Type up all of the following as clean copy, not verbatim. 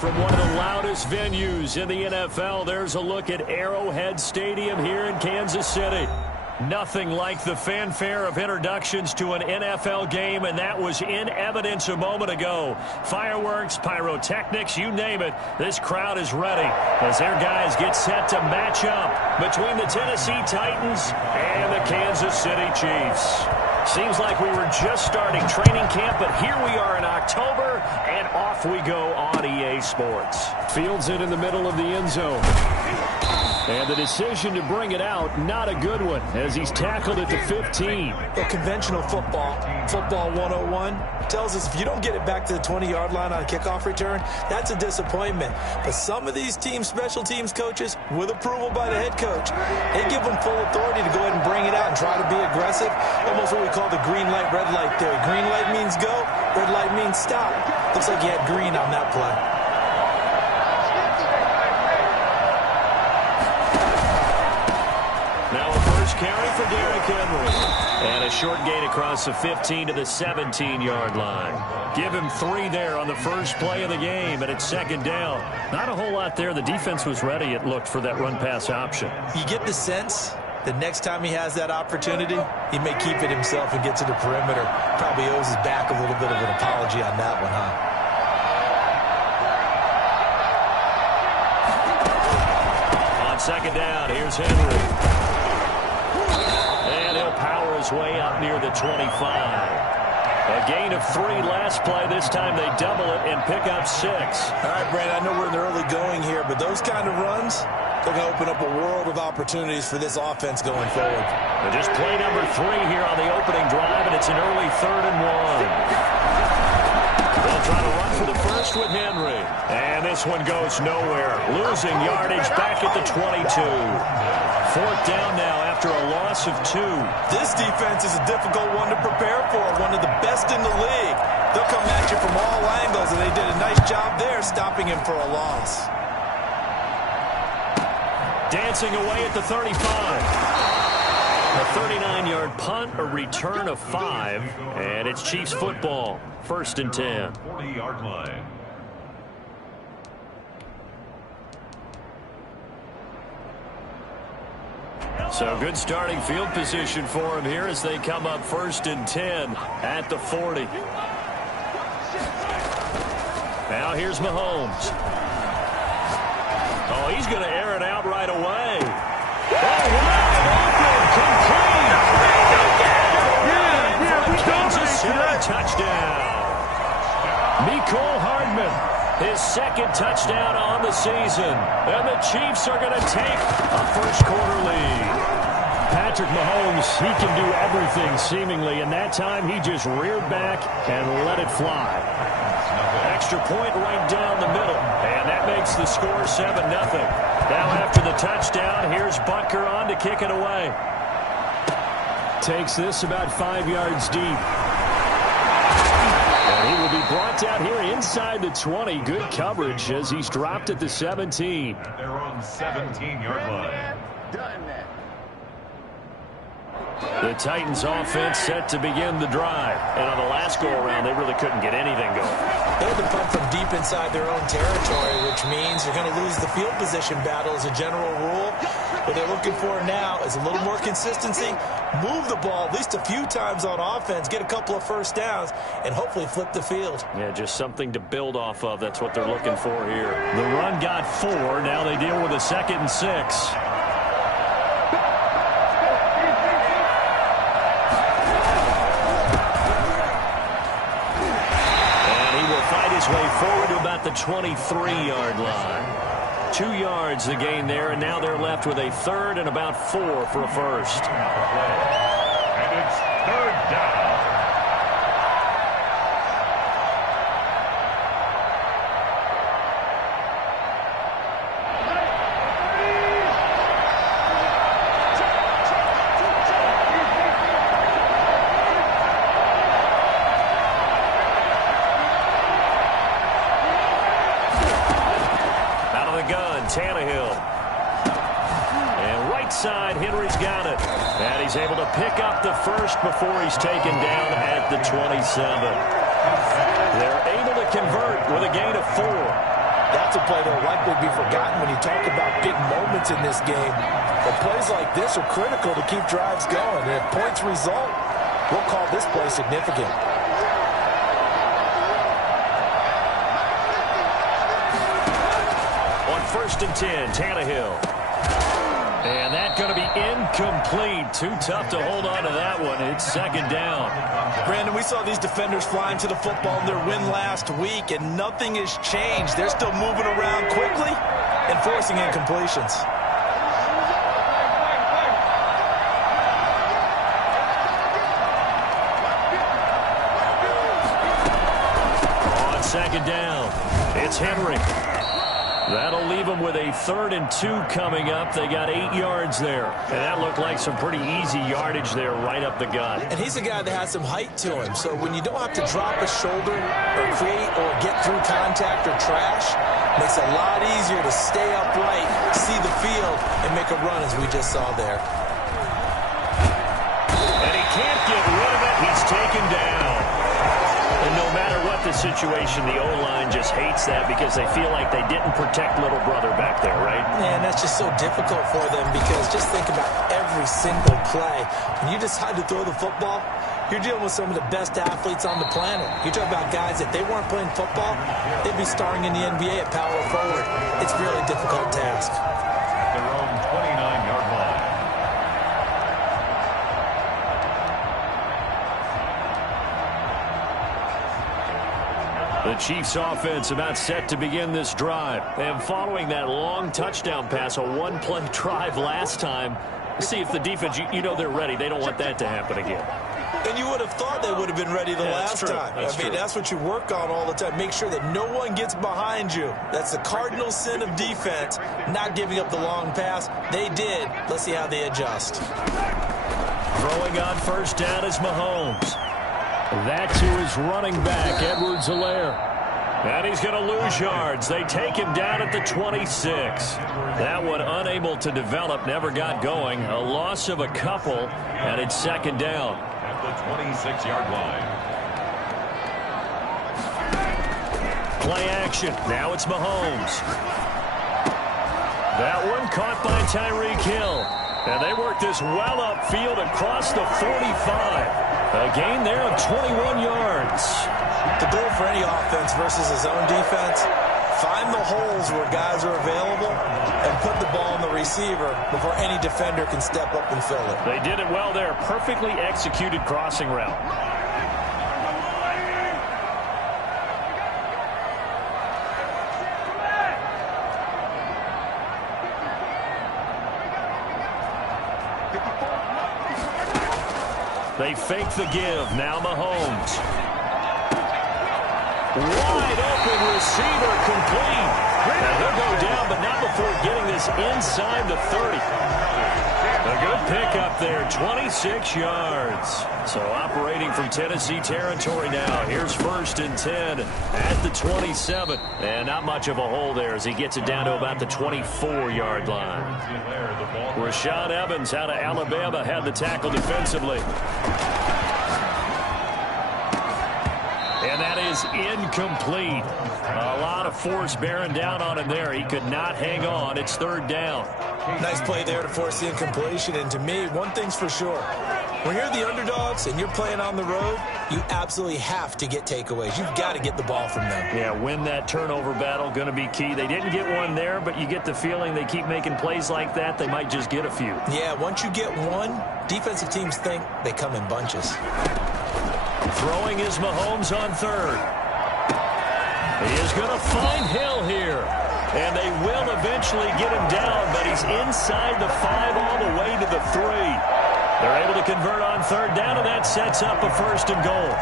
From one of the loudest venues in the NFL, there's a look at Arrowhead Stadium here in Kansas City. Nothing like the fanfare of introductions to an NFL game, and that was in evidence a moment ago. Fireworks, pyrotechnics, you name it. This crowd is ready as their guys get set to match up between the Tennessee Titans and the Kansas City Chiefs. Seems like we were just starting training camp, but here we are in October, and off we go on EA Sports. Fields it in the middle of the end zone. And the decision to bring it out, not a good one, as he's tackled at the 15. Well, conventional football 101, tells us if you don't get it back to the 20-yard line on a kickoff return, that's a disappointment. But some of these team special teams coaches, with approval by the head coach, they give them full authority to go ahead and bring it out and try to be aggressive. Almost what we call the green light, red light theory. Green light means go, red light means stop. Looks like he had green on that play. Carry for Derrick Henry. And a short gain across the 15 to the 17-yard line. Give him 3 there on the first play of the game, and it's second down. Not a whole lot there. The defense was ready, it looked, for that run-pass option. You get the sense that next time he has that opportunity, he may keep it himself and get to the perimeter. Probably owes his back a little bit of an apology on that one, huh? On second down, here's Henry. Power his way up near the 25. A gain of 3 last play. This time they double it and pick up 6. All right, Brandon, I know we're in the early going here, but those kind of runs, they're going to open up a world of opportunities for this offense going forward. And just play number 3 here on the opening drive, and it's an early 3rd and 1. They'll try to run for the first with Henry. And this one goes nowhere. Losing yardage back at the 22. 4th down now after a loss of 2. This defense is a difficult one to prepare for, one of the best in the league. They'll come at you from all angles, and they did a nice job there stopping him for a loss. Dancing away at the 35. A 39-yard punt, a return of 5, and it's Chiefs football. 1st and 10. 40-yard line. So good starting field position for him here as they come up 1st and 10 at the 40. Now here's Mahomes. Oh, he's going to air it out right away. Oh, wide open, complete. Kansas City touchdown. Mecole Hardman, his 2nd touchdown on the season. And the Chiefs are going to take a first-quarter lead. Patrick Mahomes, he can do everything seemingly, and that time he just reared back and let it fly. Extra point right down the middle, and that makes the score 7-0. Now after the touchdown, here's Butker on to kick it away. Takes this about 5 yards deep. And he will be brought down here inside the 20. Good coverage as he's dropped at the 17. They're on 17-yard line. The Titans offense set to begin the drive. And on the last go-around, they really couldn't get anything going. They had to punt from deep inside their own territory, which means you're going to lose the field position battle as a general rule. What they're looking for now is a little more consistency, move the ball at least a few times on offense, get a couple of first downs, and hopefully flip the field. Yeah, just something to build off of. That's what they're looking for here. The run got 4. Now they deal with a 2nd and 6. Way forward to about the 23-yard line. 2 yards the gain there, and now they're left with a 3rd and about 4 for a first. And it's 3rd down. Tannehill. And right side, Henry's got it. And he's able to pick up the first before he's taken down at the 27. They're able to convert with a gain of 4. That's a play that will likely be forgotten when you talk about big moments in this game. But plays like this are critical to keep drives going. And if points result, we'll call this play significant. On 1st and 10, Tannehill. And that's going to be incomplete. Too tough to hold on to that one. It's 2nd down. Brandon, we saw these defenders flying to the football in their win last week, and nothing has changed. They're still moving around quickly and forcing incompletions. On 2nd down, it's Henry. That'll leave them with a 3rd and 2 coming up. They got 8 yards there. And that looked like some pretty easy yardage there right up the gut. And he's a guy that has some height to him. So when you don't have to drop a shoulder or create or get through contact or trash, makes it a lot easier to stay upright, see the field, and make a run as we just saw there. And he can't get rid of it. He's taken down. And no matter what the situation, the O-line just hates that because they feel like they didn't protect little brother back there, right? Man, that's just so difficult for them because just think about every single play. When you decide to throw the football, you're dealing with some of the best athletes on the planet. You talk about guys, if they weren't playing football, they'd be starring in the NBA at power forward. It's a really difficult task. Their own 29-yard line. The Chiefs offense about set to begin this drive. And following that long touchdown pass, a one-play drive last time, see if the defense, you know they're ready. They don't want that to happen again. And you would have thought they would have been ready the last time. That's what you work on all the time. Make sure that no one gets behind you. That's the cardinal sin of defense, not giving up the long pass. They did. Let's see how they adjust. Throwing on 1st down is Mahomes. That to his running back, Edwards-Helaire. And he's going to lose yards. They take him down at the 26. That one unable to develop, never got going. A loss of a couple, and it's 2nd down. At the 26-yard line. Play action. Now it's Mahomes. That one caught by Tyreek Hill. And they work this well upfield across the 45. A gain there of 21 yards. The goal for any offense versus his own defense, find the holes where guys are available and put the ball on the receiver before any defender can step up and fill it. They did it well there. Perfectly executed crossing route. They fake the give. Now Mahomes. Wide open receiver complete. And he'll go down, but not before getting this inside the 30. A good pickup there, 26 yards. So operating from Tennessee territory now. Here's 1st and 10 at the 27. And not much of a hole there as he gets it down to about the 24-yard line. Rashad Evans out of Alabama had the tackle defensively. And that is incomplete. A lot of force bearing down on him there. He could not hang on. It's 3rd down. Nice play there to force the incompletion. And to me, one thing's for sure. When you're the underdogs and you're playing on the road, you absolutely have to get takeaways. You've got to get the ball from them. Yeah, win that turnover battle, going to be key. They didn't get one there, but you get the feeling they keep making plays like that, they might just get a few. Yeah, once you get one, defensive teams think they come in bunches. Throwing is Mahomes on 3rd. He is going to find Hill here. And they will eventually get him down, but he's inside the 5 all the way to the 3. They're able to convert on 3rd down, and that sets up a 1st and goal.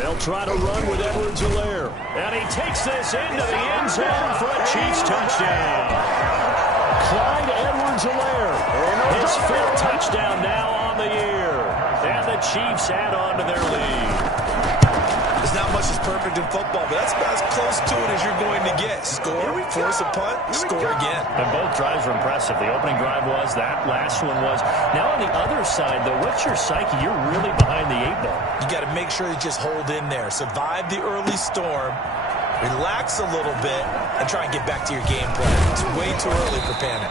They'll try to run with Edwards-Helaire. And he takes this into the end zone for a Chiefs touchdown. Clyde Edwards-Helaire, his 5th touchdown now on the year. And the Chiefs add on to their lead. There's not much to perfect in football, but that's about as close to it as you're going to get. Score, force a punt, score again. And both drives were impressive. The opening drive was, that last one was. Now on the other side, though, what's your psyche? You're really behind the 8-ball. You got to make sure you just hold in there. Survive the early storm, relax a little bit, and try and get back to your game plan. It's way too early for panic.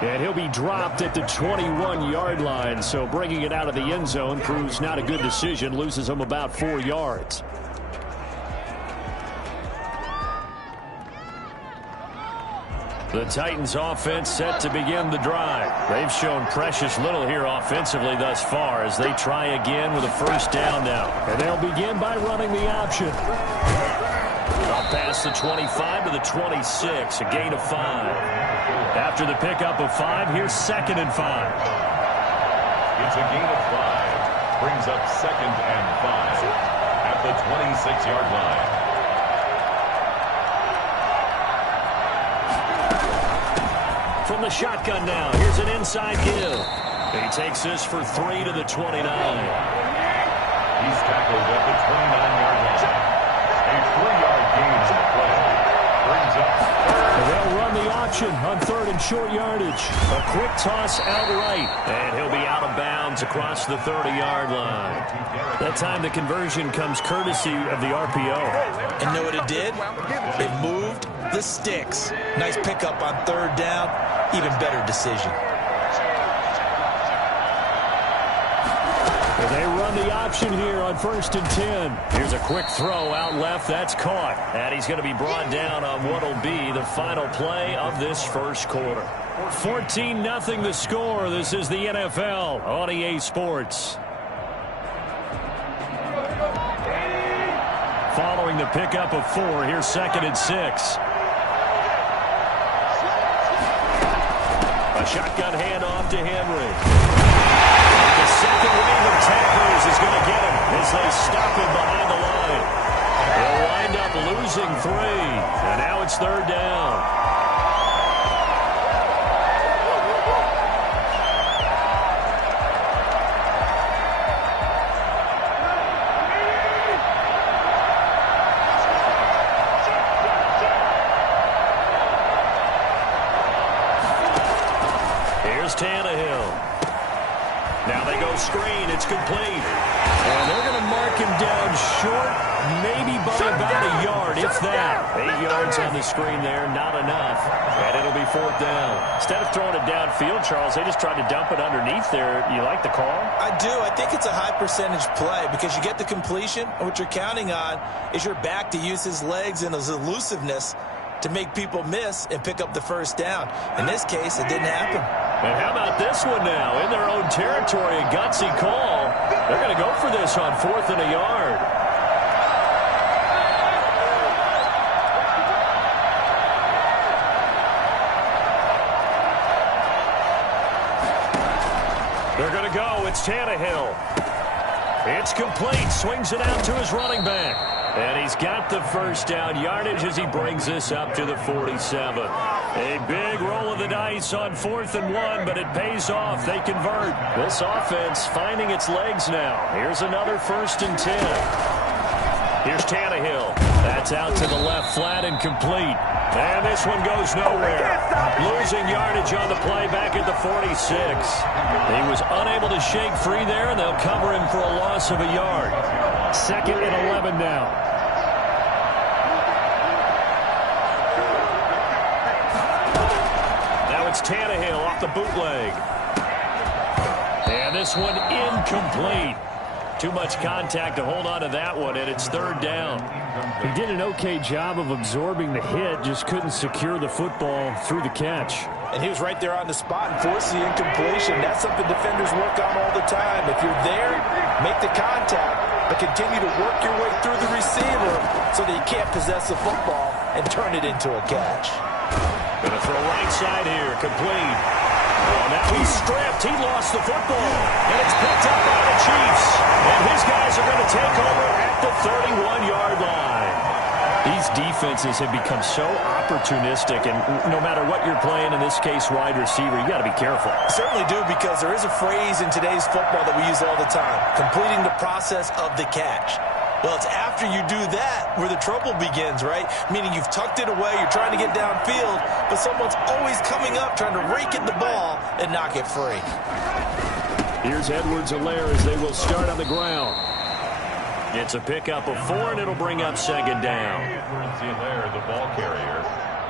And he'll be dropped at the 21-yard line. So bringing it out of the end zone proves not a good decision. Loses him about 4 yards. The Titans offense set to begin the drive. They've shown precious little here offensively thus far as they try again with a first down now. And they'll begin by running the option. Up past the 25 to the 26, a gain of 5. After the pickup of 5, here's 2nd and 5. It's a gain of 5. Brings up 2nd and 5 at the 26-yard line. From the shotgun now, here's an inside give. He takes this for 3 to the 29. He's tackled at the 29-yard line. A 3-yard gain on the play. Brings up 3rd. They'll run the option on 3rd and short yardage. A quick toss outright. And he'll be out of bounds across the 30-yard line. That time the conversion comes courtesy of the RPO. And know what it did? It moved the sticks. Nice pickup on 3rd down. Even better decision. They run the option here on 1st and 10. Here's a quick throw out left. That's caught. And he's going to be brought down on what will be the final play of this first quarter. 14-0 the score. This is the NFL on EA Sports. Following the pickup of 4, here's 2nd and 6. A shotgun handoff to Henry. The second wave of tacklers is going to get him as they stop him behind the line. They'll wind up losing 3, and now it's 3rd down. Here's Tannehill. Now they go screen. It's complete. And they're going to mark him down short, maybe by about a yard, if that. 8 yards on the screen there, not enough. And it'll be 4th down. Instead of throwing it downfield, Charles, they just tried to dump it underneath there. You like the call? I do. I think it's a high percentage play because you get the completion, and what you're counting on is your back to use his legs and his elusiveness to make people miss and pick up the first down. In this case, it didn't happen. And how about this one now? In their own territory, a gutsy call. They're going to go for this on 4th and a yard. They're going to go. It's Tannehill. It's complete. Swings it out to his running back. And he's got the first down yardage as he brings this up to the 47. A big roll of the dice on 4th and 1, but it pays off. They convert. This offense finding its legs now. Here's another 1st and 10. Here's Tannehill. That's out to the left flat and complete. And this one goes nowhere. Losing yardage on the play back at the 46. He was unable to shake free there, and they'll cover him for a loss of a yard. 2nd and 11 now. Now it's Tannehill off the bootleg. And this one incomplete. Too much contact to hold on to that one, and it's 3rd down. He did an okay job of absorbing the hit, just couldn't secure the football through the catch. And he was right there on the spot and forced the incompletion. That's something defenders work on all the time. If you're there, make the contact, but continue to work your way through the receiver so that you can't possess the football and turn it into a catch. Gonna throw right side here, complete. Well, now he's stripped. He lost the football. And it's picked up by the Chiefs. And his guys are going to take over at the 31-yard line. These defenses have become so opportunistic, and no matter what you're playing, in this case wide receiver, you got to be careful. Certainly do, because there is a phrase in today's football that we use all the time, completing the process of the catch. Well, it's after you do that where the trouble begins, right? Meaning you've tucked it away, you're trying to get downfield, but someone's always coming up trying to rake at the ball and knock it free. Here's Edwards-Helaire as they will start on the ground. It's a pickup of 4, and it'll bring up second down. Edwards-Helaire, the ball carrier.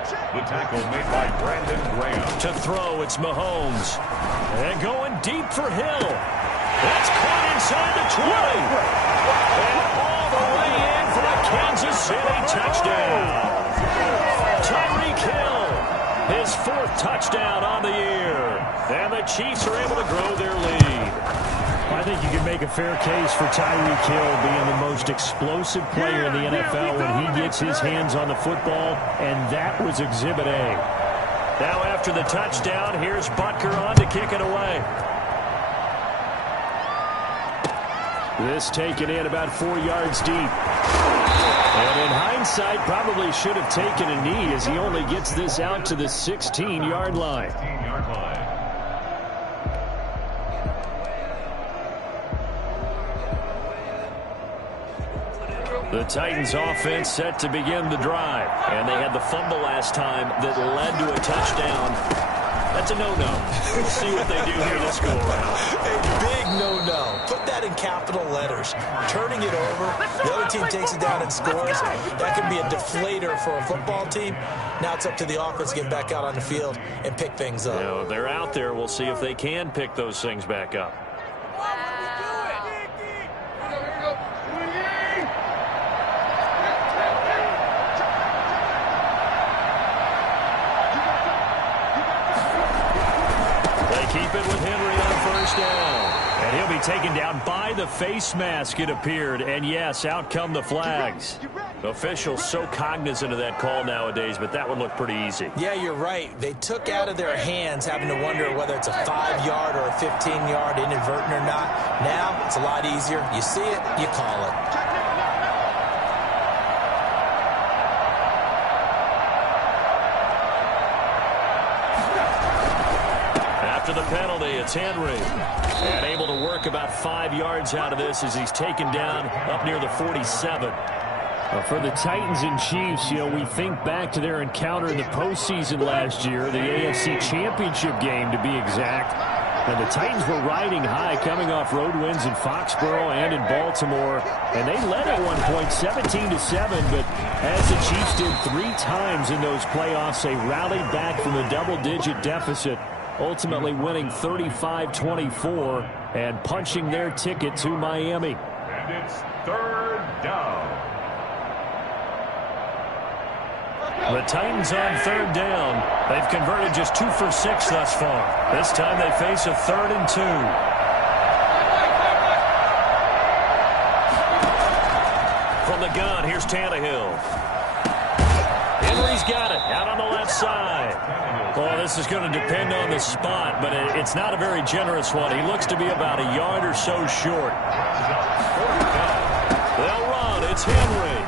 The tackle made by Brandon Graham. To throw, it's Mahomes. And going deep for Hill. That's caught inside the 20. And all the way in for a Kansas City touchdown. Tyreek Hill, his 4th touchdown on the year. And the Chiefs are able to grow their lead. I think you can make a fair case for Tyreek Hill being the most explosive player in the NFL when he gets his hands on the football, and that was Exhibit A. Now after the touchdown, here's Butker on to kick it away. This taken in about 4 yards deep. And in hindsight, probably should have taken a knee as he only gets this out to the 16-yard line. 16-yard line. The Titans offense set to begin the drive. And they had the fumble last time that led to a touchdown. That's a no-no. We'll see what they do here this go-around. A big no-no. Put that in capital letters. Turning it over, the other team takes it down and scores. That can be a deflator for a football team. Now it's up to the offense to get back out on the field and pick things up. Now, if they're out there, we'll see if they can pick those things back up. Keep it with Henry on first down. And he'll be taken down by the face mask, it appeared. And yes, out come the flags. Officials so cognizant of that call nowadays, but that one looked pretty easy. Yeah, you're right. They took out of their hands having to wonder whether it's a 5-yard or a 15-yard inadvertent or not. Now it's a lot easier. You see it, you call it. The penalty, it's Henry. And able to work about 5 yards out of this as he's taken down up near the 47. For the Titans and Chiefs, we think back to their encounter in the postseason last year, the AFC Championship game to be exact. And the Titans were riding high, coming off road wins in Foxborough and in Baltimore. And they led at one point 17-7, but as the Chiefs did 3 times in those playoffs, they rallied back from a double-digit deficit, ultimately winning 35-24 and punching their ticket to Miami. And it's 3rd down. The Titans on 3rd down. They've converted just 2 for 6 thus far. This time they face a 3rd and 2. From the gun, here's Tannehill. Henry's got it out on the left side. Well, this is going to depend on the spot, but it's not a very generous one. He looks to be about a yard or so short. They'll run. It's Henry.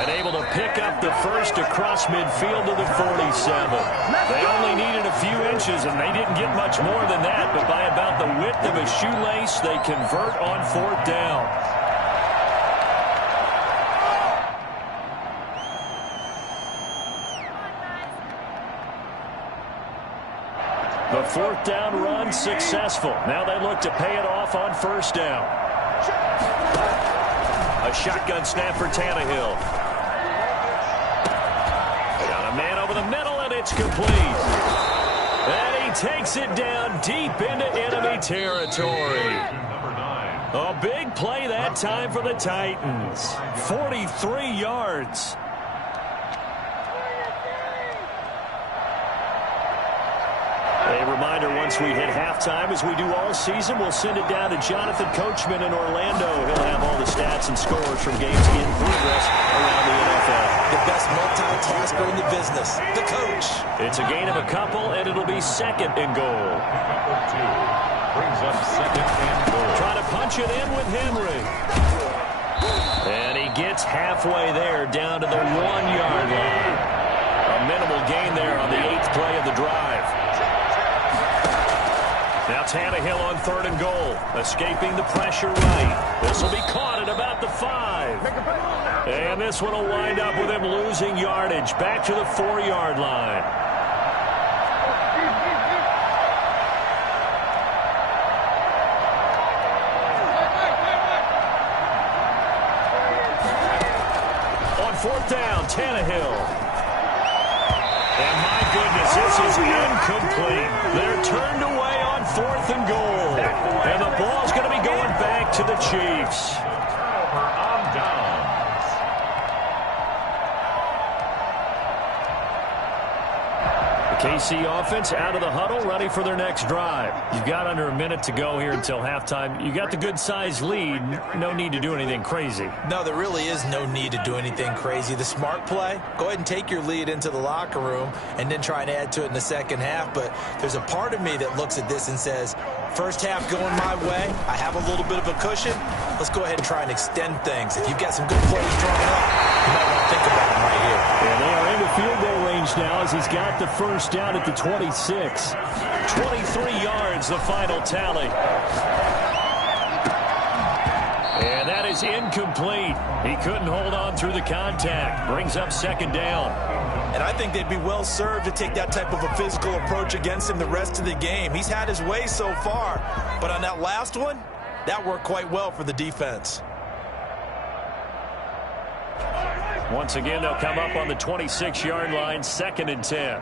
And able to pick up the first across midfield to the 47. They only needed a few inches, and they didn't get much more than that, but by about the width of a shoelace, they convert on 4th down. The 4th down run successful. Now they look to pay it off on 1st down. A shotgun snap for Tannehill. Got a man over the middle, and it's complete. And he takes it down deep into enemy territory. A big play that time for the Titans. 43 yards. A reminder, once we hit halftime, as we do all season, we'll send it down to Jonathan Coachman in Orlando. He'll have all the stats and scores from games in progress around the NFL. The best multitasker in the business, the coach. It's a gain of a couple, and it'll be 2nd and goal. Number 2 brings up 2nd and goal. Trying to punch it in with Henry. And he gets halfway there, down to the 1-yard line. A minimal gain there on the 8th play of the drive. Now Tannehill on 3rd and goal, escaping the pressure right. This will be caught at about the 5. And this one will wind up with him losing yardage. Back to the 4-yard line. On 4th down, Tannehill. And my goodness, this is incomplete. They're turned away on 4th and goal. And the ball's going to be going back to the Chiefs. Turnover on downs. The KC offense out of the huddle, ready for their next drive. You've got under a minute to go here until halftime. You got the good-sized lead. No need to do anything crazy. No, there really is no need to do anything crazy. The smart play, go ahead and take your lead into the locker room and then try and add to it in the second half. But there's a part of me that looks at this and says, first half going my way, I have a little bit of a cushion. Let's go ahead and try and extend things. If you've got some good plays drawn up, you might want to think about them right here. And they are into field goal range now as he's got the first down at the 26. 23 yards, the final tally. And that is incomplete. He couldn't hold on through the contact. Brings up 2nd down. And I think they'd be well served to take that type of a physical approach against him the rest of the game. He's had his way so far, but on that last one, that worked quite well for the defense. Once again, they'll come up on the 26-yard line, 2nd and 10.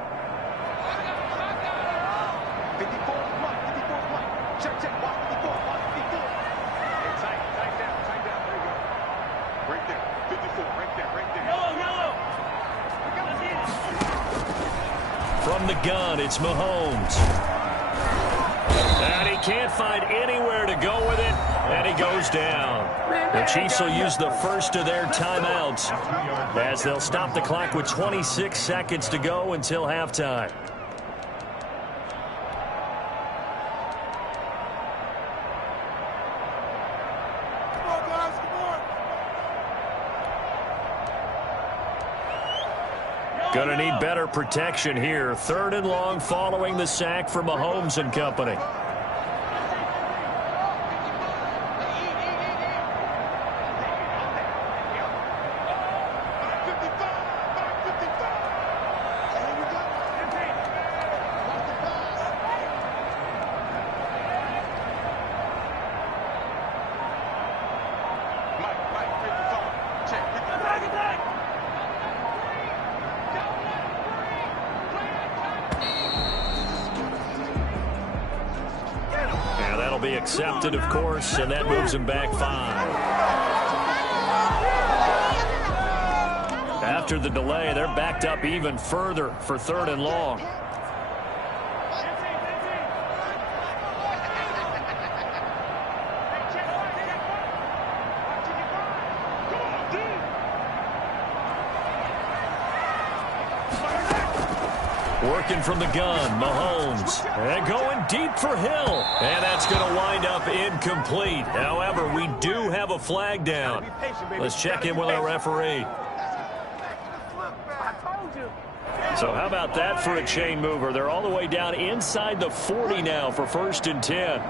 From the gun, it's Mahomes. And he can't find anywhere to go with it, and he goes down. The Chiefs will use the first of their timeouts as they'll stop the clock with 26 seconds to go until halftime. Going to need better protection here. 3rd and long following the sack from Mahomes and company. Be accepted, of course, and that moves him back 5. After the delay, they're backed up even further for 3rd and long. Working from the gun, Mahomes. And going deep for Hill. And that's going to wind up incomplete. However, we do have a flag down. Let's check in with our referee. So how about that for a chain mover? They're all the way down inside the 40 now for 1st and 10.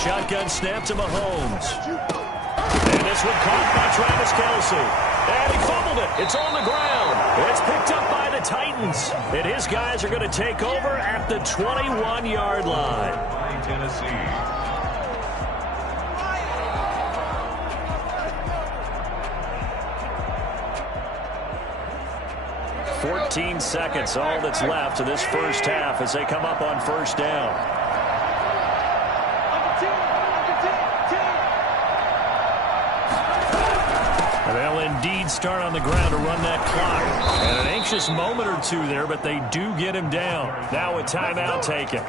Shotgun snap to Mahomes. And this one caught by Travis Kelce. And he fumbled it. It's on the ground. It's picked up by the Titans. And his guys are going to take over at the 21-yard line. Tennessee. 14 seconds, all that's left of this first half as they come up on 1st down. They'll indeed start on the ground to run that clock. And an anxious moment or two there, but they do get him down. Now a timeout taken.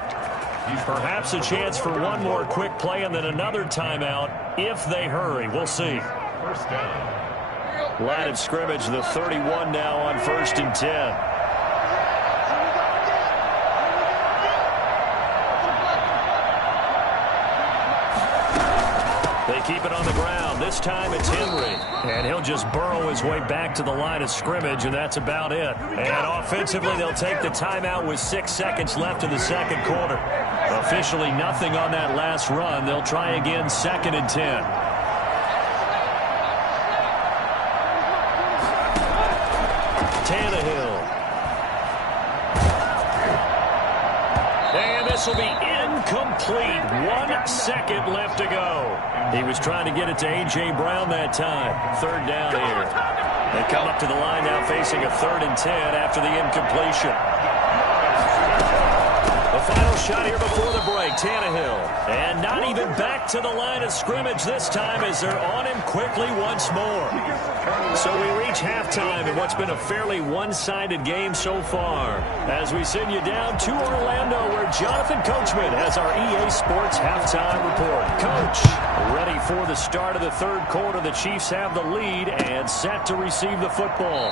Perhaps a chance for one more quick play and then another timeout if they hurry. We'll see. 1st down. Line of scrimmage, the 31 now on 1st and 10. They They keep it on the ground. This time it's Henry. And he'll just burrow his way back to the line of scrimmage, and that's about it. And offensively, they'll take the timeout with 6 seconds left in the second quarter. Officially nothing on that last run. They'll try again, 2nd and 10. Tannehill. And this will be incomplete. 1 second left to go. He was trying to get it to A.J. Brown that time. 3rd down here. They come up to the line now facing a 3rd and 10 after the incompletion. The final shot here before the break, Tannehill. And not even back to the line of scrimmage this time as they're on him quickly once more. So we reach halftime in what's been a fairly one-sided game so far. As we send you down to Orlando where Jonathan Coachman has our EA Sports halftime report. Coach, ready for the start of the 3rd quarter. The Chiefs have the lead and set to receive the football.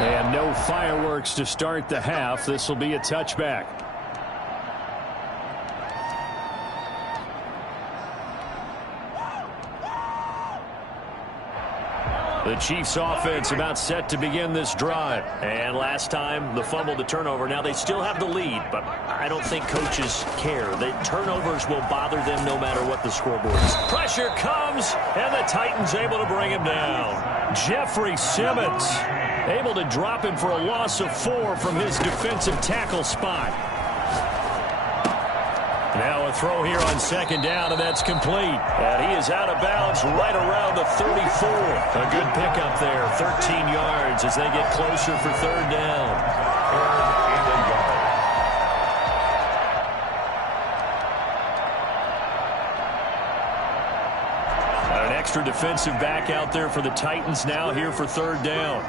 And no fireworks to start the half. This will be a touchback. The Chiefs offense about set to begin this drive. And last time, the fumble to turnover. Now they still have the lead, but I don't think coaches care. The turnovers will bother them no matter what the scoreboard is. Pressure comes, and the Titans able to bring him down. Jeffrey Simmons able to drop him for a loss of 4 from his defensive tackle spot. Now a throw here on 2nd down, and that's complete. And he is out of bounds right around the 34. A good pickup there, 13 yards as they get closer for 3rd down. An extra defensive back out there for the Titans now here for 3rd down.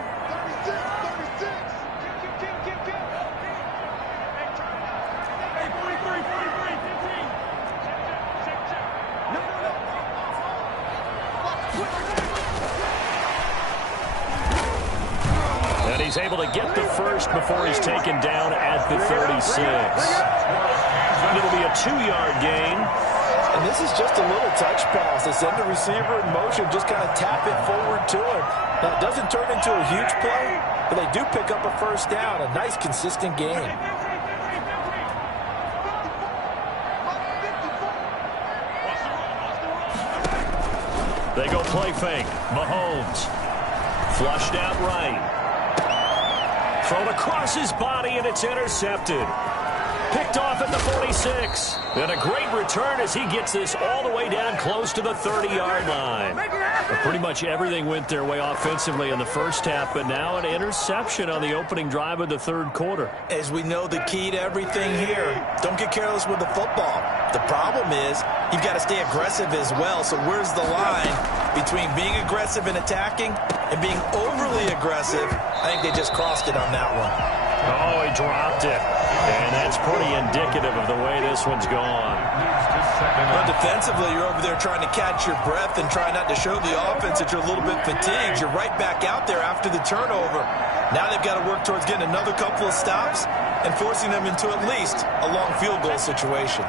He's able to get the first before he's taken down at the 36. It'll be a 2-yard gain. And this is just a little touch pass. They send the receiver in motion, just kind of tap it forward to him. Now, it doesn't turn into a huge play, but they do pick up a 1st down. A nice, consistent game. They go play fake. Mahomes. Flushed out right. Thrown across his body, and it's intercepted. Picked off at the 46. And a great return as he gets this all the way down close to the 30-yard line. But pretty much everything went their way offensively in the first half, but now an interception on the opening drive of the 3rd quarter. As we know, the key to everything here, don't get careless with the football. The problem is you've got to stay aggressive as well. So where's the line between being aggressive and attacking and being overly aggressive? I think they just crossed it on that one. Oh, he dropped it. And that's pretty indicative of the way this one's gone. Well, defensively, you're over there trying to catch your breath and try not to show the offense that you're a little bit fatigued. You're right back out there after the turnover. Now they've got to work towards getting another couple of stops and forcing them into at least a long field goal situation.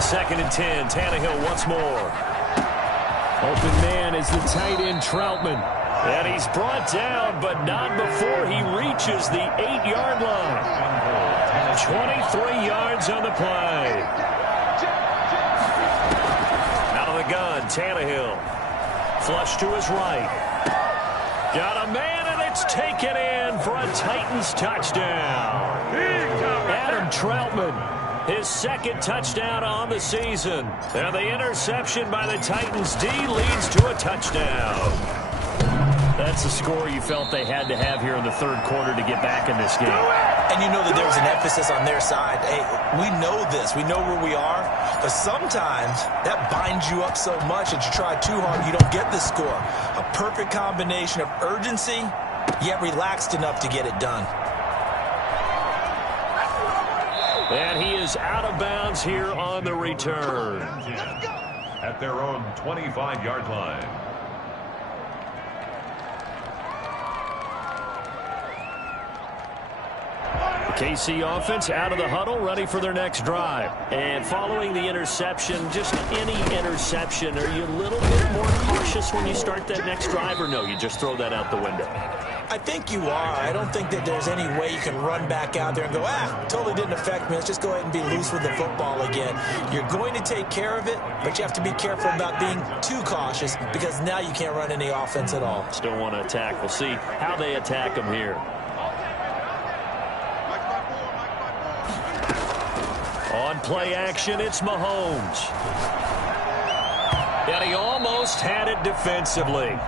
Second and 10. Tannehill once more. Open man is the tight end Troutman. And he's brought down, but not before he reaches the 8-yard line. 23 yards on the play. Out of the gun, Tannehill. Flush to his right. Got a man, and it's taken in for a Titans touchdown. Adam Troutman. His 2nd touchdown on the season. And the interception by the Titans D leads to a touchdown. That's a score you felt they had to have here in the 3rd quarter to get back in this game. And you know that there was an emphasis on their side. Hey, we know this. We know where we are. But sometimes that binds you up so much that you try too hard, you don't get the score. A perfect combination of urgency, yet relaxed enough to get it done. And he is out of bounds here on the return. At their own 25-yard line. KC offense out of the huddle, ready for their next drive. And following the interception, just any interception, are you a little bit more cautious when you start that next drive, or no, you just throw that out the window? I think you are. I don't think that there's any way you can run back out there and go, totally didn't affect me. Let's just go ahead and be loose with the football again. You're going to take care of it, but you have to be careful about being too cautious because now you can't run any offense at all. Still want to attack. We'll see how they attack them here. On play action, it's Mahomes. And he almost had it defensively.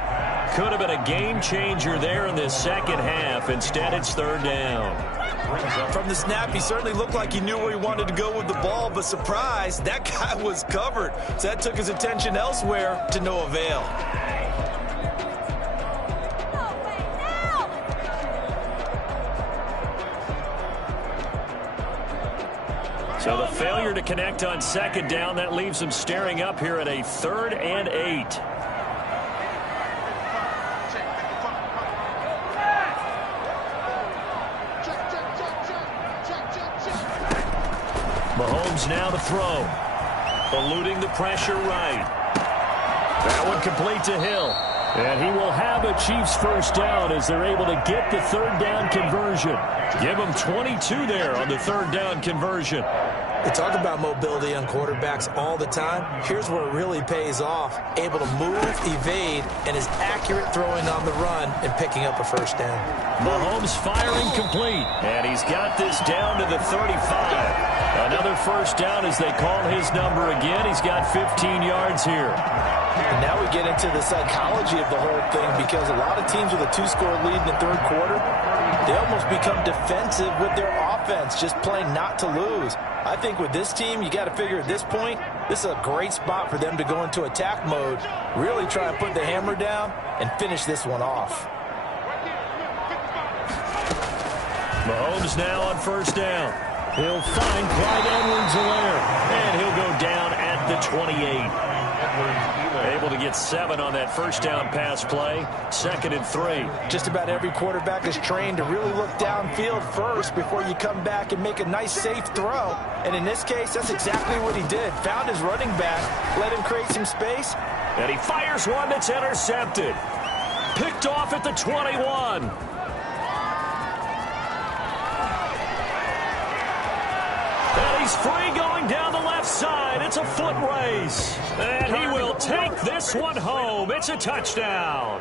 Could have been a game changer there in this second half. Instead, it's third down. From the snap, he certainly looked like he knew where he wanted to go with the ball, but surprise, that guy was covered. So that took his attention elsewhere to no avail. So the failure to connect on second down, that leaves them staring up here at a 3rd and 8. Mahomes now to throw. Eluding the pressure right. That one complete to Hill. And he will have a Chiefs first down as they're able to get the third down conversion. Give them 22 there on the third down conversion. We talk about mobility on quarterbacks all the time. Here's where it really pays off. Able to move, evade, and is accurate throwing on the run and picking up a first down. Mahomes firing complete. And he's got this down to the 35. Another first down as they call his number again. He's got 15 yards here. And now we get into the psychology of the whole thing because a lot of teams with a 2-score lead in the third quarter, they almost become defensive with their offense, just playing not to lose. I think with this team, you got to figure at this point, this is a great spot for them to go into attack mode, really try and put the hammer down and finish this one off. Mahomes now on first down. He'll find Clyde Edwards-Helaire, and he'll go down at the 28. Able to get 7 on that first down pass play. 2nd and 3. Just about every quarterback is trained to really look downfield first before you come back and make a nice, safe throw. And in this case, that's exactly what he did. Found his running back, let him create some space. And he fires one that's intercepted. Picked off at the 21. And he's free going down the left side. It's a foot race. And he will take this one home. It's a touchdown.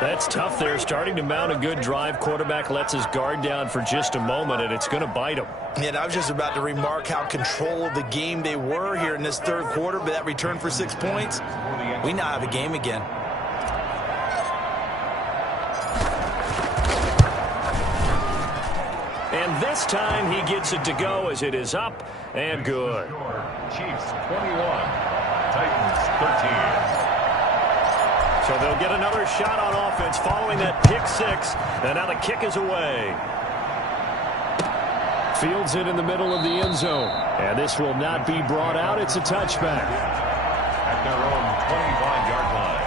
That's tough there. Starting to mount a good drive. Quarterback lets his guard down for just a moment, and it's going to bite him. And I was just about to remark how control of the game they were here in this third quarter, but that return for 6 points, we now have a game again. And this time he gets it to go as it is up and good. Chiefs 21, Titans 13. So they'll get another shot on offense following that pick 6. And now the kick is away. Fields it in the middle of the end zone. And this will not be brought out. It's a touchback. At their own 25-yard line.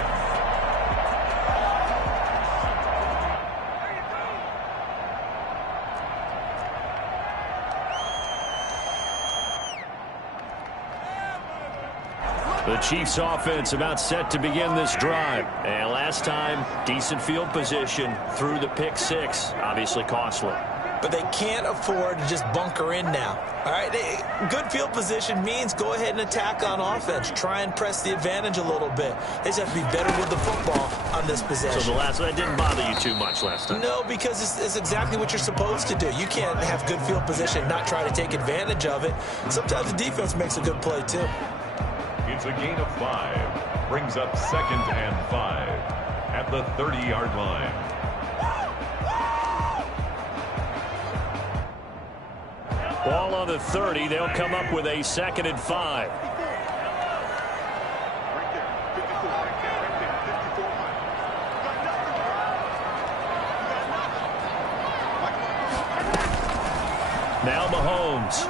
The Chiefs offense about set to begin this drive. And last time, decent field position through the pick 6. Obviously costly. But they can't afford to just bunker in now. All right, good field position means go ahead and attack on offense. Try and press the advantage a little bit. They just have to be better with the football on this possession. So that didn't bother you too much last time? No, because it's exactly what you're supposed to do. You can't have good field position and not try to take advantage of it. Sometimes the defense makes a good play, too. It's a gain of 5. Brings up 2nd and 5 at the 30-yard line. Ball on the 30. They'll come up with a 2nd and 5. Now Mahomes.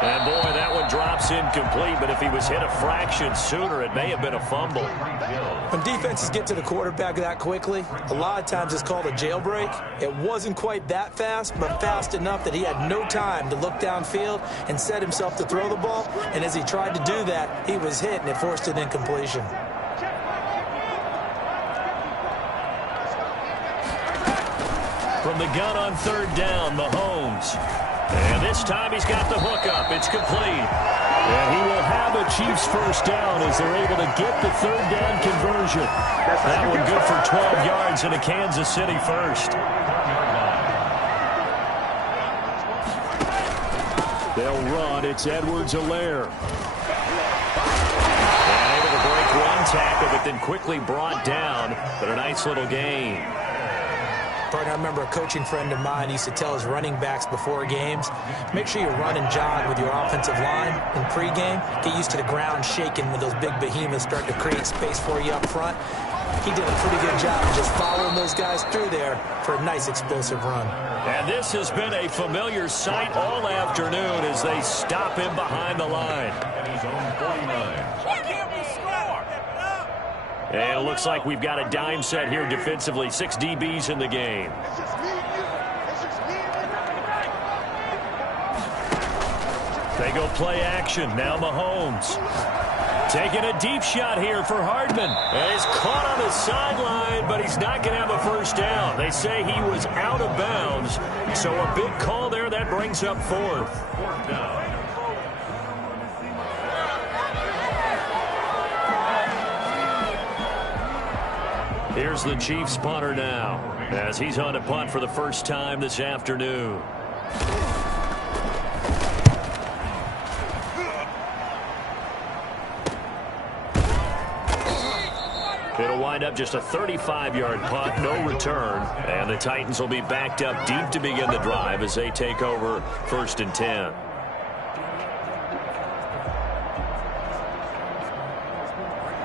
And boy, that one dropped drops incomplete, but if he was hit a fraction sooner, it may have been a fumble. When defenses get to the quarterback that quickly, a lot of times it's called a jailbreak. It wasn't quite that fast, but fast enough that he had no time to look downfield and set himself to throw the ball. And as he tried to do that, he was hit, and it forced an incompletion. From the gun on third down, Mahomes. And this time he's got the hookup. It's complete. And he will have a Chiefs first down as they're able to get the third down conversion. That one good for 12 yards and a Kansas City first. They'll run. It's Edwards-Helaire. And able to break one tackle, but then quickly brought down. But a nice little gain. I remember a coaching friend of mine used to tell his running backs before games, make sure you run and jog with your offensive line in pregame. Get used to the ground shaking when those big behemoths start to create space for you up front. He did a pretty good job of just following those guys through there for a nice explosive run. And this has been a familiar sight all afternoon as they stop him behind the line. And it looks like we've got a dime set here defensively. 6 DBs in the game. They go play action. Now Mahomes. Taking a deep shot here for Hardman. And he's caught on the sideline, but he's not going to have a first down. They say he was out of bounds. So a big call there. That brings up fourth. Fourth down. Here's the Chiefs punter now as he's on a punt for the first time this afternoon. It'll wind up just a 35-yard punt, no return, and the Titans will be backed up deep to begin the drive as they take over 1st and 10.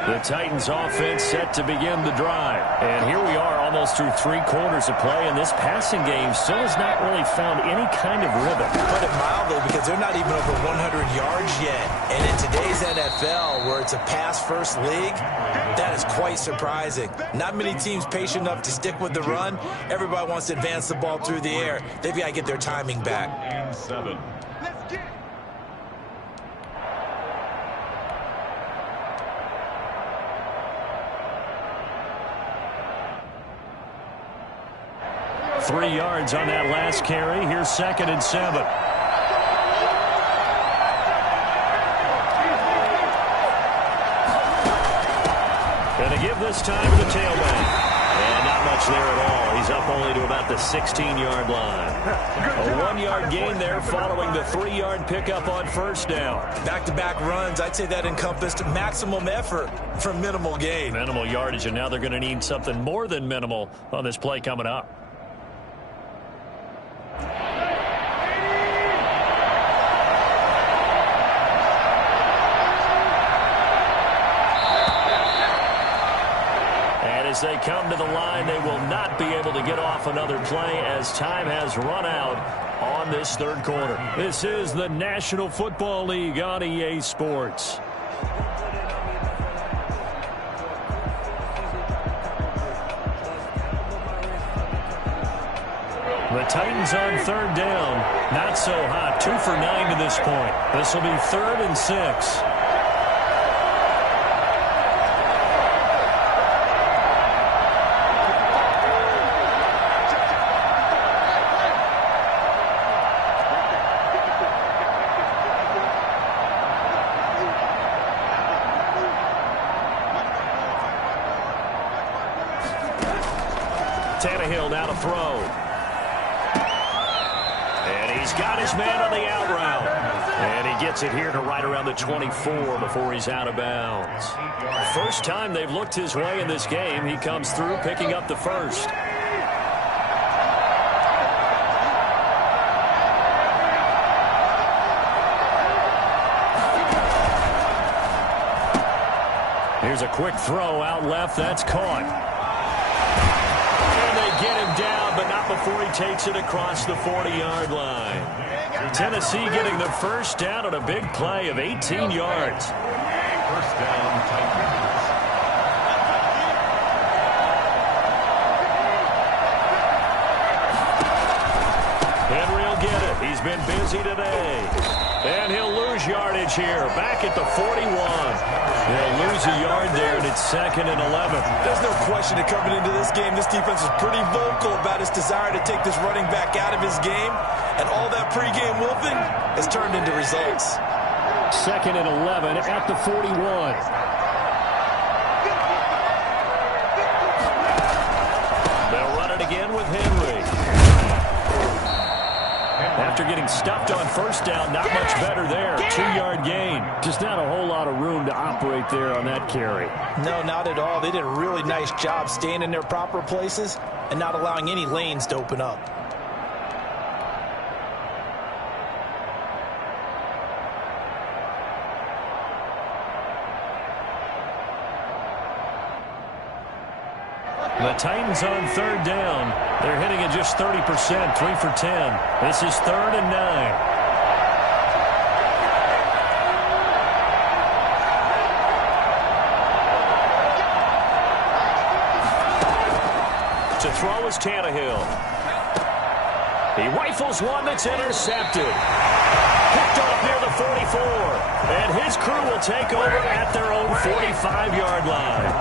The Titans offense set to begin the drive. And here we are almost through 3 quarters of play, and this passing game still has not really found any kind of rhythm. Put it mildly, because they're not even over 100 yards yet. And in today's NFL, where it's a pass-first league, that is quite surprising. Not many teams patient enough to stick with the run. Everybody wants to advance the ball through the air. They've got to get their timing back. 7. Let's get it. 3 yards on that last carry. Here's 2nd and 7. Going to give this time to the tailback. And not much there at all. He's up only to about the 16-yard line. A 1-yard gain there following the 3-yard pickup on first down. Back-to-back runs, I'd say that encompassed maximum effort for minimal gain. Minimal yardage, and now they're going to need something more than minimal on this play coming up. As they come to the line, they will not be able to get off another play as time has run out on this 3rd quarter. This is the National Football League on EA Sports. The Titans on 3rd down. Not so hot. 2 for 9 to this point. This will be 3rd and 6. Tannehill now to throw. And he's got his man on the out route. And he gets it here to right around the 24 before he's out of bounds. First time they've looked his way in this game. He comes through picking up the first. Here's a quick throw out left. That's caught. And they get him down, but not before he takes it across the 40-yard line. Tennessee getting the first down on a big play of 18 yards. First down, Titans. Henry will get it. He's been busy today. And he'll lose yardage here. Back at the 41. They'll lose a yard there, and it's 2nd and 11. There's no question that coming into this game, this defense is pretty vocal about its desire to take this running back out of his game. And all that pregame wolfing has turned into results. 2nd and 11 at the 41. They'll run it again with Henry. After getting stuffed on first down, not much better there. 2-yard gain. Just not a whole lot of room to operate there on that carry. No, not at all. They did a really nice job staying in their proper places and not allowing any lanes to open up. The Titans on 3rd down. They're hitting it just 30%, 3 for 10. This is 3rd and 9. To throw is Tannehill. He rifles one that's intercepted. Picked off near the 44. And his crew will take over at their own 45-yard line.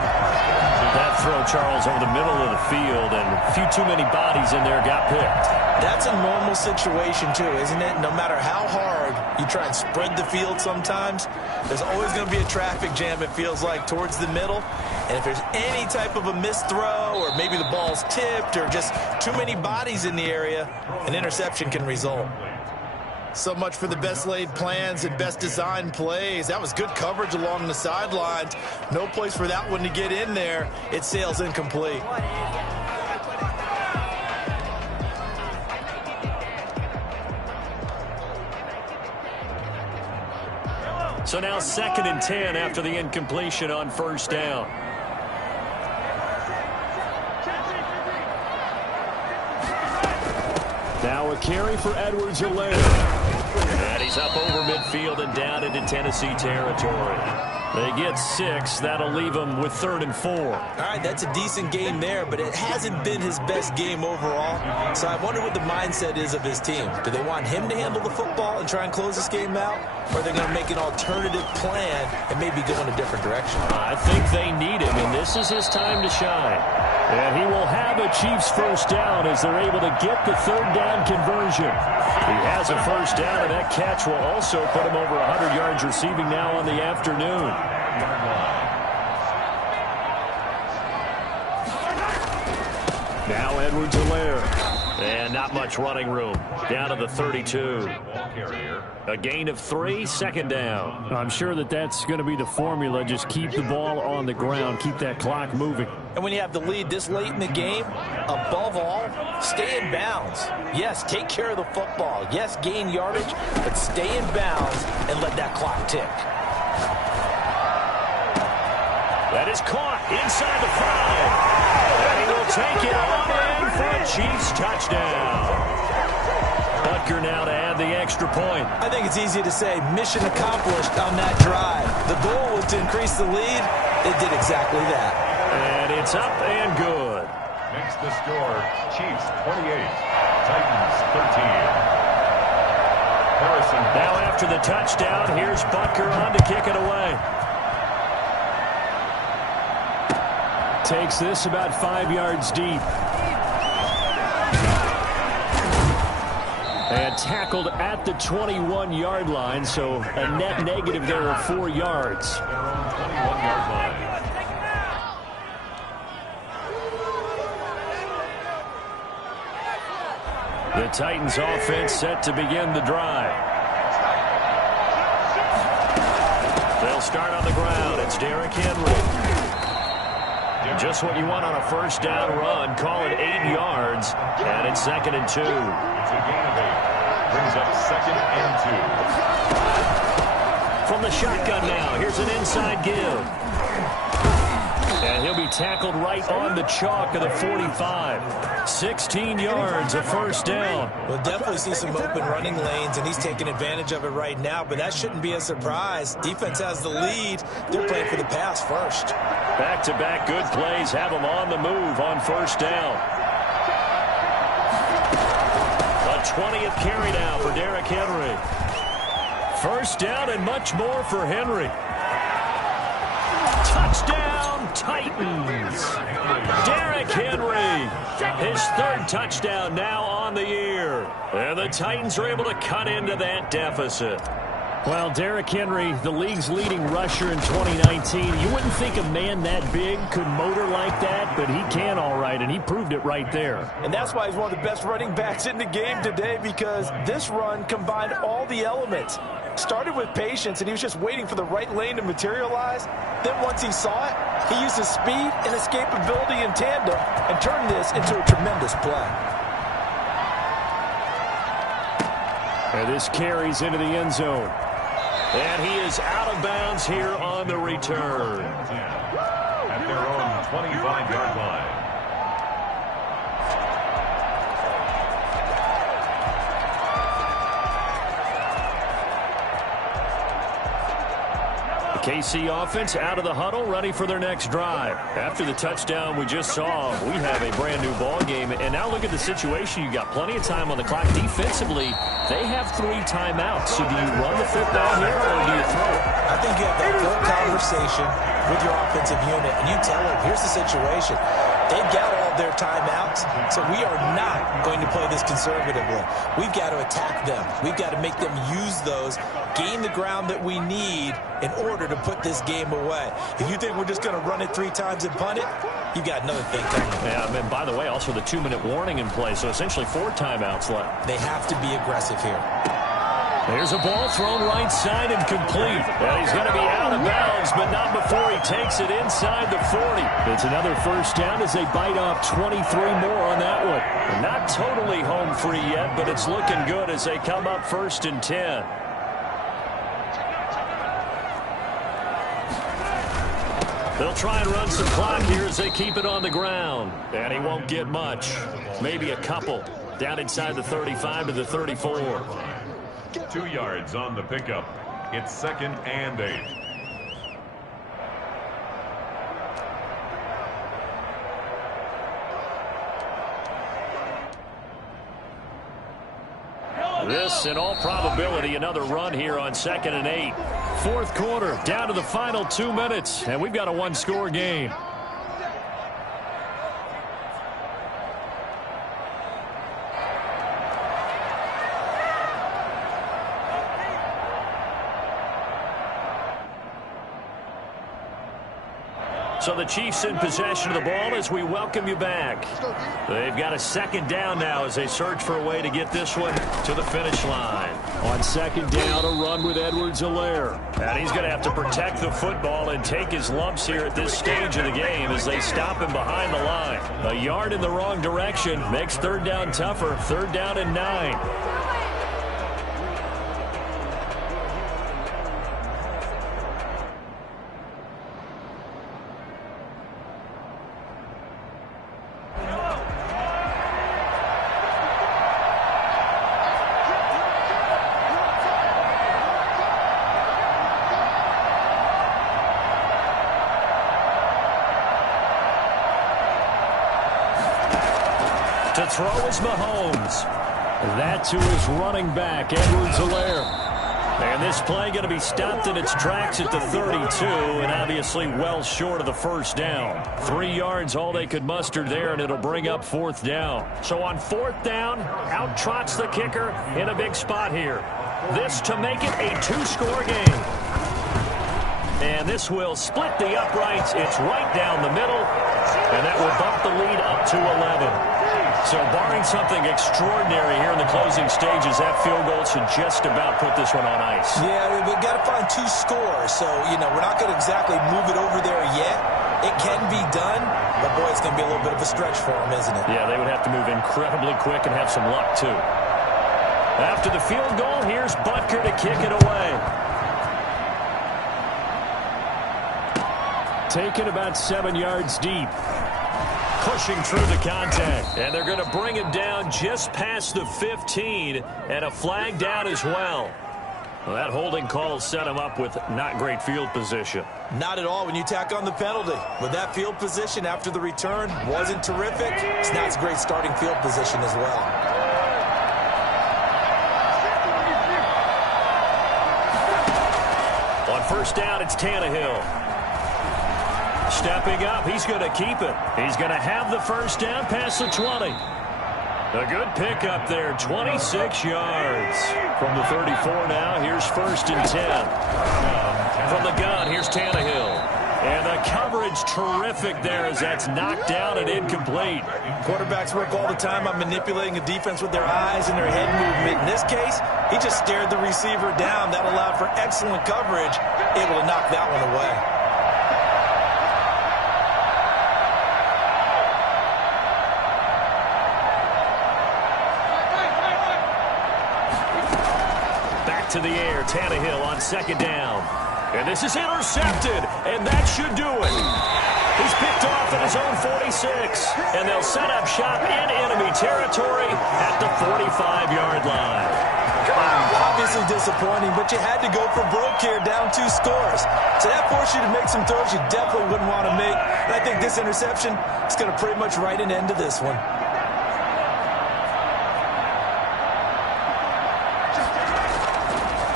That throw, Charles, over the middle of the field, and a few too many bodies in there got picked. That's a normal situation, too, isn't it? No matter how hard you try and spread the field sometimes, there's always going to be a traffic jam, it feels like, towards the middle. And if there's any type of a missed throw, or maybe the ball's tipped, or just too many bodies in the area, an interception can result. So much for the best laid plans and best designed plays. That was good coverage along the sidelines. No place for that one to get in there. It sails incomplete. So now 2nd and 10 after the incompletion on first down. Now a carry for Edwards-Helaire. And he's up over midfield and down into Tennessee territory. They get 6. That'll leave them with 3rd and 4. All right, that's a decent game there, but it hasn't been his best game overall. So I wonder what the mindset is of his team. Do they want him to handle the football and try and close this game out? Or are they going to make an alternative plan and maybe go in a different direction? I think they need him, and this is his time to shine. And he will have a Chiefs first down as they're able to get the 3rd down conversion. He has a first down, and that catch will also put him over 100 yards receiving now on the afternoon. Now Edwards-Helaire. And not much running room. Down to the 32. A gain of 3, 2nd down. I'm sure that's going to be the formula. Just keep the ball on the ground. Keep that clock moving. And when you have the lead this late in the game, above all, stay in bounds. Yes, take care of the football. Yes, gain yardage, but stay in bounds and let that clock tick. That is caught inside the 5. And he will take it on in for a Chiefs touchdown. Butker now to add the extra point. I think it's easy to say mission accomplished on that drive. The goal was to increase the lead. It did exactly that. And it's up and good. Makes the score Chiefs 28, Titans 13. Harrison. Now after the touchdown, here's Butker on to kick it away. Takes this about 5 yards deep. And tackled at the 21-yard line, so a net negative there of 4 yards. 21-yard line. The Titans offense set to begin the drive. They'll start on the ground. It's Derrick Henry. Just what you want on a first down run. Call it 8 yards. And it's 2nd and 2. It's a gain of 8. Brings up 2nd and 2. From the shotgun now. Here's an inside give. And he'll be tackled right on the chalk of the 45. 16 yards, a first down. We'll definitely see some open running lanes, and he's taking advantage of it right now, but that shouldn't be a surprise. Defense has the lead. They're playing for the pass first. Back-to-back good plays have them on the move on first down. A 20th carry now for Derrick Henry. First down and much more for Henry. Touchdown, Titans. Derrick Henry, his third touchdown now on the year. And the Titans are able to cut into that deficit. Well, Derrick Henry, the league's leading rusher in 2019. You wouldn't think a man that big could motor like that, but he can all right, and he proved it right there. And that's why he's one of the best running backs in the game today, because this run combined all the elements. Started with patience, and he was just waiting for the right lane to materialize. Then once he saw it, he used his speed and escapability in tandem and turned this into a tremendous play. And this carries into the end zone. And he is out of bounds here on the return. At their own 25-yard line. KC offense out of the huddle, ready for their next drive. After the touchdown we just saw, we have a brand-new ball game. And now look at the situation. You got plenty of time on the clock. Defensively, they have 3 timeouts. So do you run the football here, or do you throw it? I think you have that full conversation with your offensive unit, and you tell them, here's the situation. They've got all their timeouts, so we are not going to play this conservatively. We've got to attack them. We've got to make them use those, gain the ground that we need in order to put this game away. If you think we're just going to run it 3 times and punt it, you've got another thing coming. Yeah, and by the way, also the 2-minute warning in play, so essentially 4 timeouts left. They have to be aggressive here. Here's a ball thrown right side and complete. And he's going to be out of bounds, but not before he takes it inside the 40. It's another first down as they bite off 23 more on that one. Not totally home free yet, but it's looking good as they come up 1st and 10. They'll try and run some clock here as they keep it on the ground. And he won't get much. Maybe a couple. Down inside the 35 to the 34. 2 yards on the pickup. It's 2nd and 8. This, in all probability, another run here on 2nd and 8. 4th quarter, down to the final 2 minutes, and we've got a 1-score game. So the Chiefs in possession of the ball as we welcome you back. They've got a 2nd down now as they search for a way to get this one to the finish line. On 2nd down, a run with Edwards-Helaire. And he's going to have to protect the football and take his lumps here at this stage of the game as they stop him behind the line. A yard in the wrong direction makes 3rd down tougher. 3rd down and 9. To throw is Mahomes. That to his running back, Edwards-Helaire. And this play going to be stopped in its tracks at the 32, and obviously well short of the 1st down. 3 yards all they could muster there, and it'll bring up 4th down. So on 4th down, out trots the kicker in a big spot here. This to make it a 2-score game. And this will split the uprights. It's right down the middle, and that will bump the lead up to 11. So barring something extraordinary here in the closing stages, that field goal should just about put this one on ice. Yeah, we've got to find 2 scores. So, you know, we're not going to exactly move it over there yet. It can be done, but, boy, it's going to be a little bit of a stretch for them, isn't it? Yeah, they would have to move incredibly quick and have some luck, too. After the field goal, here's Butker to kick it away. taken about 7 yards deep. Pushing through the contact. And they're going to bring him down just past the 15, and a flag down as well. Well, that holding call set him up with not great field position. Not at all when you tack on the penalty. With that field position after the return wasn't terrific, it's not a great starting field position as well. On first down, it's Tannehill. Stepping up, he's going to keep it. He's going to have the first down past the 20. A good pickup there, 26 yards. From the 34 now, here's first and 10. From the gun, here's Tannehill. And the coverage terrific there as that's knocked down and incomplete. Quarterbacks work all the time on manipulating a defense with their eyes and their head movement. In this case, he just stared the receiver down. That allowed for excellent coverage, able to knock that one away. To the air, Tannehill on second down. And this is intercepted, and that should do it. He's picked off at his own 46, and they'll set up shop in enemy territory at the 45-yard line. Obviously disappointing, but you had to go for broke here, down 2 scores. So that forced you to make some throws you definitely wouldn't want to make. And I think this interception is going to pretty much write an end to this one.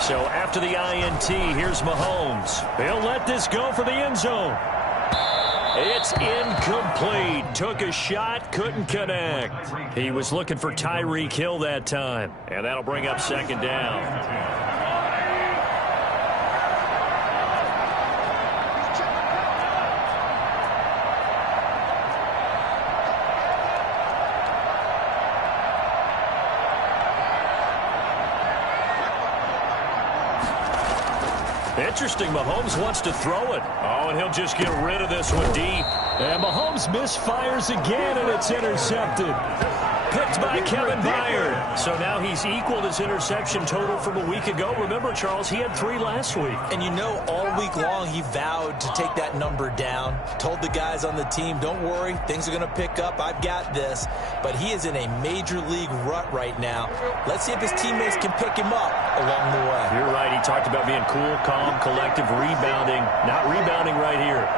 So after the INT, here's Mahomes. He'll let this go for the end zone. It's incomplete. Took a shot, couldn't connect. He was looking for Tyreek Hill that time. And that'll bring up second down. Interesting, Mahomes wants to throw it. Oh, and he'll just get rid of this one deep. And Mahomes misfires again, and it's intercepted. Picked by Kevin Byard. So now he's equaled his interception total from a week ago. Remember, Charles, he had 3 last week. And you know, all week long he vowed to take that number down. Told the guys on the team, don't worry, things are going to pick up. I've got this. But he is in a major league rut right now. Let's see if his teammates can pick him up along the way. You're right. He talked about being cool, calm, collective, rebounding. Not rebounding right here.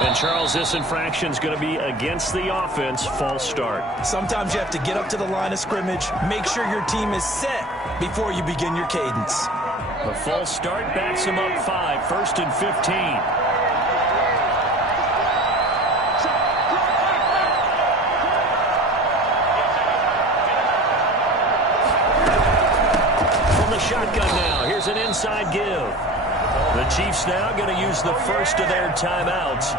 And, Charles, this infraction is going to be against the offense. False start. Sometimes you have to get up to the line of scrimmage, make sure your team is set before you begin your cadence. A false start backs him up 5, first and 15. From the shotgun now, here's an inside give. The Chiefs now going to use the first of their timeouts.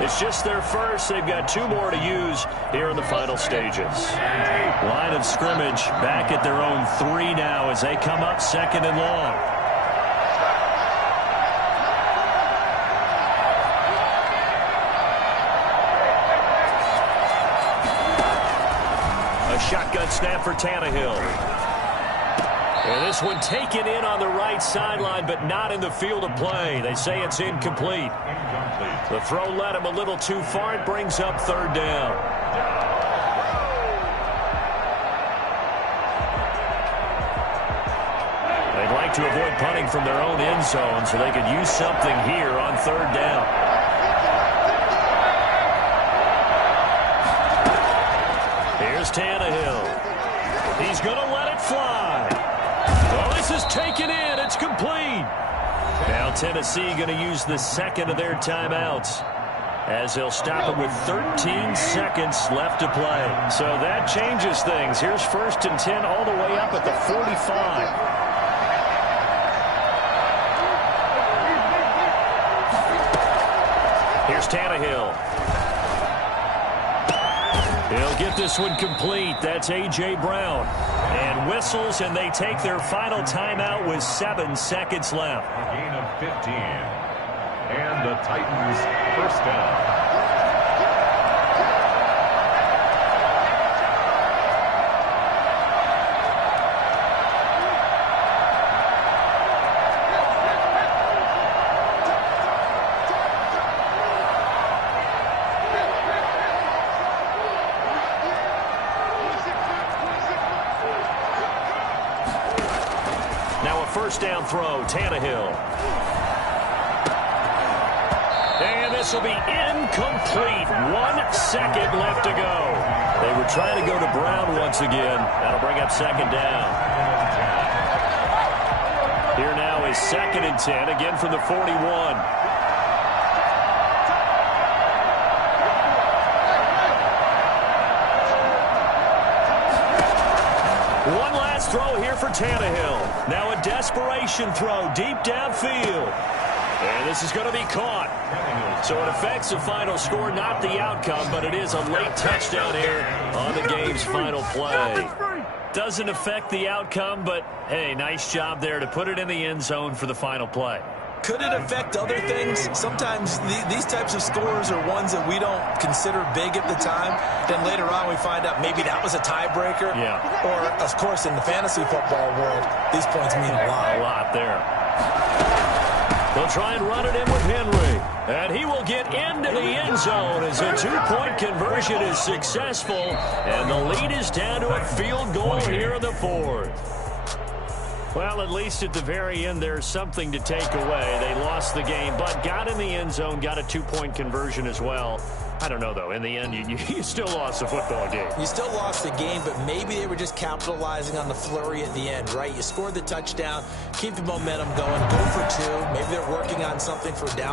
It's just their first. They've got 2 more to use here in the final stages. Line of scrimmage back at their own 3 now as they come up second and long. A shotgun snap for Tannehill. And this one taken in on the right sideline, but not in the field of play. They say it's incomplete. The throw led him a little too far. It brings up third down. They'd like to avoid punting from their own end zone so they could use something here on third down. Here's Tannehill. He's going to let it fly. Well, this is taken in. It's complete. Now Tennessee going to use the second of their timeouts as they'll stop it with 13 seconds left to play. So that changes things. Here's first and 10 all the way up at the 45. Here's Tannehill. He'll get this one complete. That's A.J. Brown. And whistles, and they take their final timeout with 7 seconds left. A gain of 15. And the Titans first down. first down throw, Tannehill. And this will be incomplete. 1 second left to go. They were trying to go to Brown once again. That'll bring up second down. Here now is 2nd and 10, again from the 41. One last throw here for Tannehill. Now a desperation throw deep downfield. And this is going to be caught. So it affects the final score, not the outcome, but it is a late touchdown here on the game's final play. Doesn't affect the outcome, but, hey, nice job there to put it in the end zone for the final play. Could it affect other things? Sometimes these types of scores are ones that we don't consider big at the time. Then later on we find out maybe that was a tiebreaker. Yeah. Or, of course, in the fantasy football world, these points mean a lot. A lot there. They'll try and run it in with Henry. And he will get into the end zone as a 2-point conversion is successful. And the lead is down to a field goal here in the 4th. Well, at least at the very end, there's something to take away. They lost the game, but got in the end zone, got a 2-point conversion as well. I don't know, though. In the end, you still lost the football game. You still lost the game, but maybe they were just capitalizing on the flurry at the end, right? You scored the touchdown, keep the momentum going, go for 2. Maybe they're working on something for down